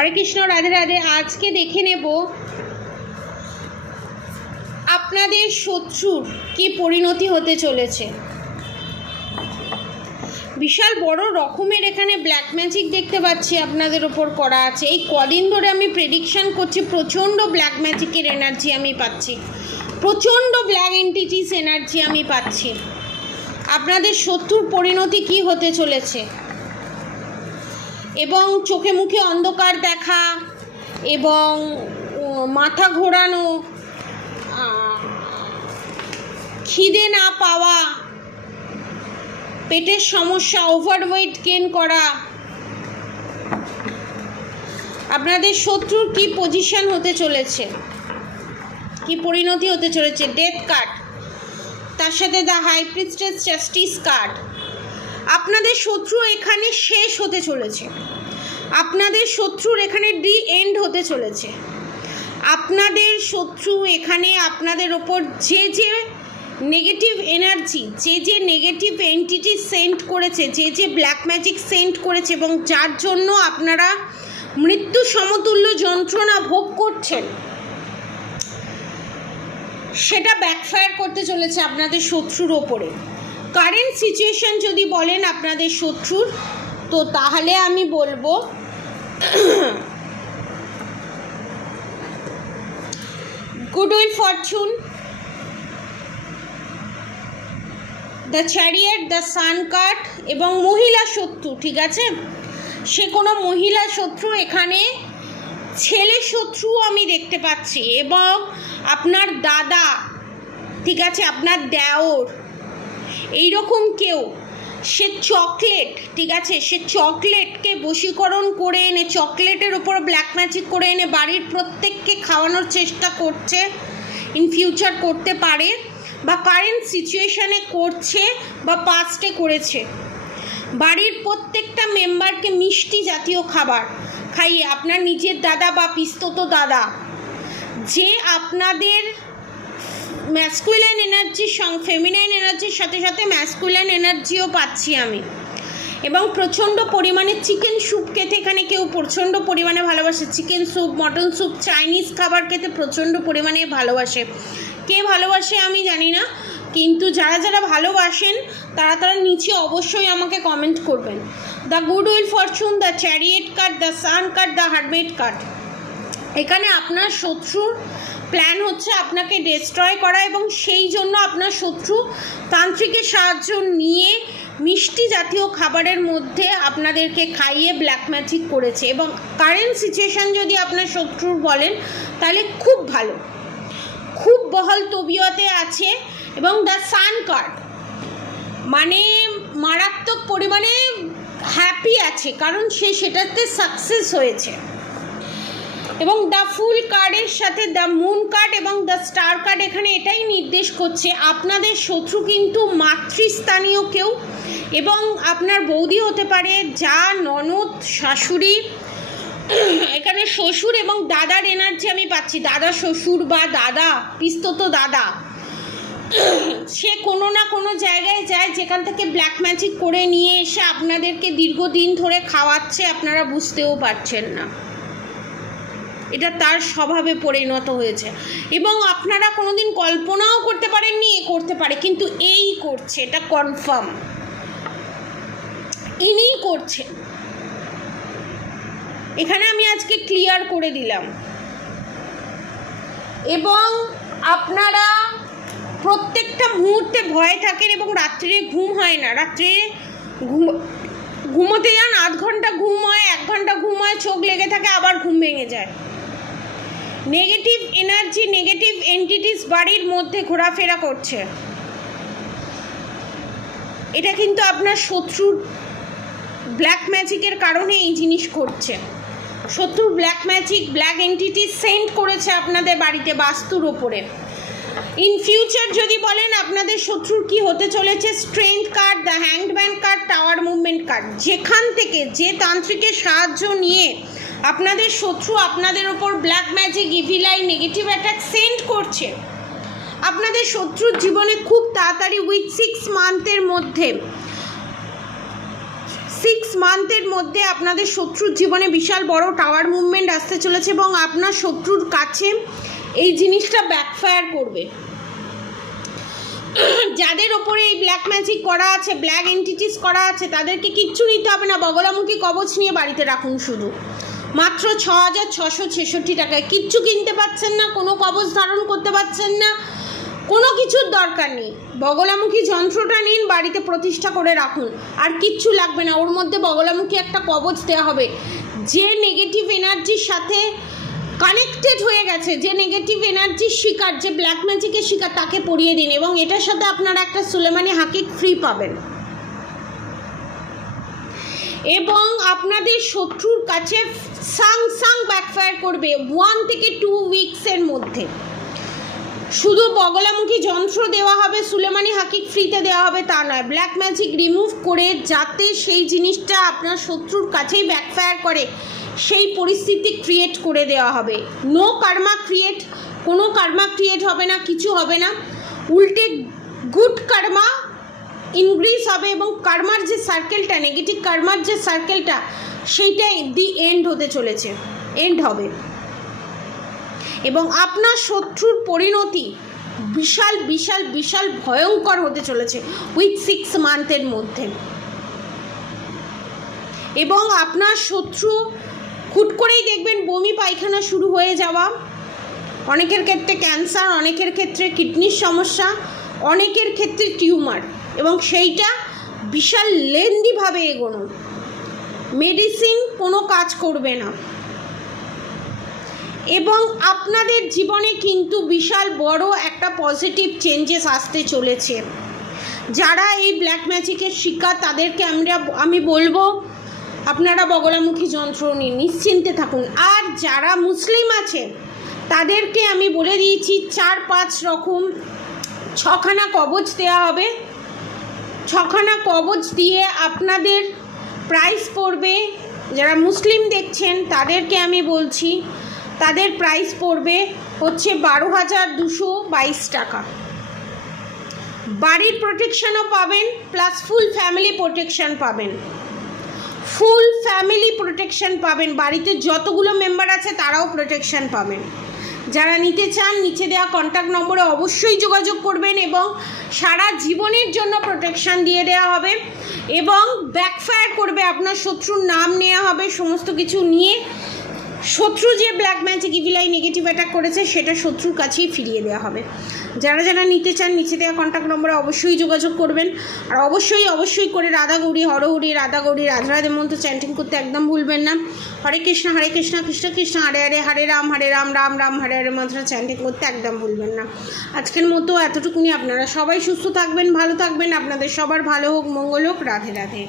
হরে কৃষ্ণ, রাধে রাধে। আজকে দেখে নেব আপনাদের শত্রুর কি পরিণতি হতে চলেছে। বিশাল বড় রকমের এখানে ব্ল্যাক ম্যাজিক দেখতে পাচ্ছি আপনাদের ওপর করা আছে। এই কদিন ধরে আমি প্রেডিকশান করছি, প্রচণ্ড ব্ল্যাক ম্যাজিকের এনার্জি আমি পাচ্ছি, প্রচণ্ড ব্ল্যাক এন্টিটিস এনার্জি আমি পাচ্ছি। আপনাদের শত্রুর পরিণতি কি হতে চলেছে এবং চোখে মুখে অন্ধকার দেখা এবং মাথা ঘোরানো, খিদে না পাওয়া, পেটের সমস্যা, ওভারওয়েট গেইন করা, আপনাদের শত্রুর কি পজিশন হতে চলেছে, কি পরিণতি হতে চলেছে। ডেথ কার্ড, তার সাথে the high priestess justice card. আপনাদের শত্রু এখানে শেষ হতে চলেছে, আপনাদের শত্রুর এখানে ডি এন্ড হতে চলেছে। আপনাদের শত্রু এখানে আপনাদের ওপর যে যে নেগেটিভ এনার্জি, যে যে নেগেটিভ এন্টিটি সেন্ড করেছে, যে যে ব্ল্যাক ম্যাজিক সেন্ড করেছে এবং যার জন্য আপনারা মৃত্যু সমতুল্য যন্ত্রণা ভোগ করছেন, সেটা ব্যাকফায়ার করতে চলেছে আপনাদের শত্রুর ওপরে। কারেন্ট সিচুয়েশন যদি বলেন আপনাদের শত্রুর, তো তাহলে আমি বলবো good will Fortune, the chariot, the sun card এবং মহিলা শত্রু। ঠিক আছে, সে কোনো মহিলা শত্রু, এখানে ছেলে শত্রু আমি দেখতে পাচ্ছি এবং আপনার দাদা, ঠিক আছে, আপনার দেওর, এইরকম কেউ। সে চকলেট, ঠিক আছে, সে চকলেটকে বশীকরণ করে এনে, চকলেটের ওপর ব্ল্যাক ম্যাজিক করে এনে বাড়ির প্রত্যেককে খাওয়ানোর চেষ্টা করছে, ইন ফিউচার করতে পারে বা কারেন্ট সিচুয়েশানে করছে বা পাস্টে করেছে। বাড়ির প্রত্যেকটা মেম্বারকে মিষ্টি জাতীয় খাবার খাইয়ে, আপনার নিজের দাদা বা পিস্তত দাদা, যে আপনাদের ম্যাসকুলিন এনার্জির সঙ্গে ফেমিনাইন এনার্জির সাথে সাথে ম্যাসকুলিন এনার্জিও পাচ্ছি আমি। এবং প্রচণ্ড পরিমাণে চিকেন স্যুপ খেতে এখানে কেউ প্রচণ্ড পরিমাণে ভালোবাসে। Chicken soup, mutton soup, Chinese খাবার খেতে প্রচণ্ড পরিমাণে ভালোবাসে। কে ভালোবাসে আমি জানি না, কিন্তু যারা যারা ভালোবাসেন তারা তারা নিচে অবশ্যই আমাকে কমেন্ট করবেন। The good will Fortune, the chariot card, the sun card, the hermit card. এখানে আপনার শত্রুর প্ল্যান হচ্ছে আপনাকে ডিস্ট্রয় করা এবং সেই জন্য আপনার শত্রু তান্ত্রিকের সাহায্য নিয়ে মিষ্টি জাতীয় খাবারের মধ্যে আপনাদেরকে খাইয়ে ব্ল্যাক ম্যাজিক করেছে। এবং কারেন্ট সিচুয়েশান যদি আপনার শত্রুর বলেন তাহলে খুব ভালো, খুব বহল তবিয়তে আছে। এবং দ্য সান কার্ড মানে মারাত্মক পরিমাণে হ্যাপি আছে, কারণ সে সেটাতে সাকসেস হয়েছে। এবং দ্য ফুল কার্ডের সাথে দ্য মুন কার্ড এবং দ্য স্টার কার্ড এখানে এটাই নির্দেশ করছে আপনাদের শত্রু কিন্তু মাতৃস্থানীয় কেউ, এবং আপনার বৌদি হতে পারে, যা, ননদ, শাশুড়ি। এখানে শ্বশুর এবং দাদার এনার্জি আমি পাচ্ছি, দাদা শ্বশুর বা দাদা পিস্তত দাদা। সে কোনো না কোনো জায়গায় যায় যেখান থেকে ব্ল্যাক ম্যাজিক করে নিয়ে এসে আপনাদেরকে দীর্ঘদিন ধরে খাওয়াচ্ছে, আপনারা বুঝতেও পারছেন না। এটা তার স্বভাবে পরিণত হয়েছে এবং আপনারা কোনোদিন কল্পনাও করতে পারেননি এ করতে পারে, কিন্তু এই করছে, এটা কনফার্ম, ইনিই করছে। এখানে আমি আজকে ক্লিয়ার করে দিলাম। এবং আপনারা প্রত্যেকটা মুহূর্তে ভয়ে থাকেন এবং রাত্রে ঘুম হয় না। রাত্রে ঘুমোতে যান, 8 ঘন্টা ঘুম হয়, 1 ঘন্টা ঘুম হয়, চোখ লেগে থাকে, আবার ঘুম ভেঙে যায়। নেগেটিভ এনার্জি, নেগেটিভ এন্টিটিস বাড়ির মধ্যে ঘোরাফেরা করছে। এটা কিন্তু আপনার শত্রুর ব্ল্যাক ম্যাজিকের কারণে এই জিনিস করছে। শত্রুর black magic, black entity send করেছে আপনাদের বাড়িতে বাস্তুর ওপরে। ইন ফিউচার যদি বলেন আপনাদের শত্রুর কি হতে চলেছে, strength card, the hangman card, tower movement card. যেখান থেকে, যে তান্ত্রিকের সাহায্য নিয়ে আপনাদের শত্রু আপনাদের ওপর black magic, evil I, negative attack send করছে, আপনাদের শত্রুর জীবনে খুব তাড়াতাড়ি উইথ 6 মান্থের মধ্যে 6 মান্থের মধ্যে আপনাদের শত্রুর জীবনে বিশাল বড় টাওয়ার মুভমেন্ট আসতে চলেছে এবং আপনার শত্রুর কাছে এই জিনিসটা ব্যাকফায়ার করবে। যাদের ওপরে এই ব্ল্যাক ম্যাজিক করা আছে, ব্ল্যাক এন্টিটিস করা আছে, তাদেরকে কিচ্ছু নিতে হবে না, বগলামুখী কবচ নিয়ে বাড়িতে রাখুন শুধু, মাত্র 6,666 টাকায়। কিচ্ছু কিনতে পাচ্ছেন না, কোনো কবচ ধারণ করতে পাচ্ছেন না, কোনো কিছুর দরকার নেই, বগলামুখী যন্ত্রটা নিন, বাড়িতে প্রতিষ্ঠা করে রাখুন, আর কিচ্ছু লাগবে না। ওর মধ্যে বগলামুখী একটা কবচ দেওয়া হবে। যে নেগেটিভ এনার্জির সাথে কানেক্টেড হয়ে গেছে, যে নেগেটিভ এনার্জির শিকার, যে ব্ল্যাক ম্যাজিকের শিকার, তাকে পরিয়ে দিন এবং এটার সাথে আপনারা একটা সুলেমানি হাকিক ফ্রি পাবেন। এবং আপনাদের শত্রুর কাছে সাং ব্যাকফায়ার করবে 1 থেকে 2 উইকসের মধ্যে। শুধু বগলামুখী যন্ত্র দেওয়া হবে, সুলেমানি হাকিক ফ্রিতে দেওয়া হবে তা নয়, ব্ল্যাক ম্যাজিক রিমুভ করে যাতে সেই জিনিসটা আপনার শত্রুর কাছেই ব্যাকফায়ার করে সেই পরিস্থিতি ক্রিয়েট করে দেওয়া হবে। নো কার্মা ক্রিয়েট, কোনো কার্মা ক্রিয়েট হবে না, কিছু হবে না, উল্টে গুড কার্মা ইনক্রিজ হবে এবং কার্মার যে সার্কেলটা, নেগেটিভ কার্মার যে সার্কেলটা, সেইটা দি এন্ড হতে চলেছে, এন্ড হবে। এবং আপনার শত্রুর পরিণতি বিশাল বিশাল বিশাল ভয়ঙ্কর হতে চলেছে উইথ 6 মান্থের মধ্যে। এবং আপনার শত্রু হুট করেই দেখবেন বমি পায়খানা শুরু হয়ে যাওয়া, অনেকের ক্ষেত্রে ক্যান্সার, অনেকের ক্ষেত্রে কিডনির সমস্যা, অনেকের ক্ষেত্রে টিউমার, এবং সেইটা বিশাল লেন্দিভাবে এগোনো, মেডিসিন কোনো কাজ করবে না। এবং আপনাদের জীবনে কিন্তু বিশাল বড় একটা পজিটিভ চেঞ্জেস আসতে চলেছে। যারা এই ব্ল্যাক ম্যাজিকের শিকার তাদেরকে আমি বলবো আপনারা বগলামুখী যন্ত্র নিন, নিশ্চিন্তে থাকুন। আর যারা মুসলিম আছে তাদেরকে আমি বলে দিয়েছি 4-5 রকম 6খানা কবচ দেওয়া হবে। 6খানা কবচ দিয়ে আপনাদের প্রাইস পড়বে, যারা মুসলিম দেখছেন তাদেরকে আমি বলছি, তাদের প্রাইস পড়বে হচ্ছে 12,222 টাকা। বাড়ির প্রোটেকশনও পাবেন, প্লাস ফুল ফ্যামিলি প্রোটেকশন পাবেন, ফুল ফ্যামিলি প্রোটেকশন পাবেন, বাড়িতে যতগুলো মেম্বার আছে তারাও প্রোটেকশন পাবেন। যারা নিতে চান নিচে দেওয়া কন্ট্যাক্ট নম্বরে অবশ্যই যোগাযোগ করবেন এবং সারা জীবনের জন্য প্রোটেকশন দিয়ে দেওয়া হবে এবং ব্যাকফায়ার করবে, আপনার শত্রুর নাম নেওয়া হবে, সমস্ত কিছু নিয়ে শত্রু যে black magic evil eye negative attack করেছে সেটা শত্রুর কাছেই ফিরিয়ে দেওয়া হবে। যারা যারা নিতে চান নিচে দেওয়া কন্ট্যাক্ট নম্বরে অবশ্যই যোগাযোগ করবেন। আর অবশ্যই করে রাধা গৌরী হরহরি, রাধা গৌরী রাধা রাধে মন্ত্র চ্যান্টিং করতে একদম ভুলবেন না। হরে কৃষ্ণ কৃষ্ণ কৃষ্ণ হরে হরে, হরে রাম রাম রাম হরে হরে মন্ত্র চ্যান্টিং করতে একদম ভুলবেন না। আজকের মতো এতটুকুনি। আপনারা সবাই সুস্থ থাকবেন, ভালো থাকবেন, আপনাদের সবার ভালো হোক, মঙ্গল হোক। রাধে রাধে।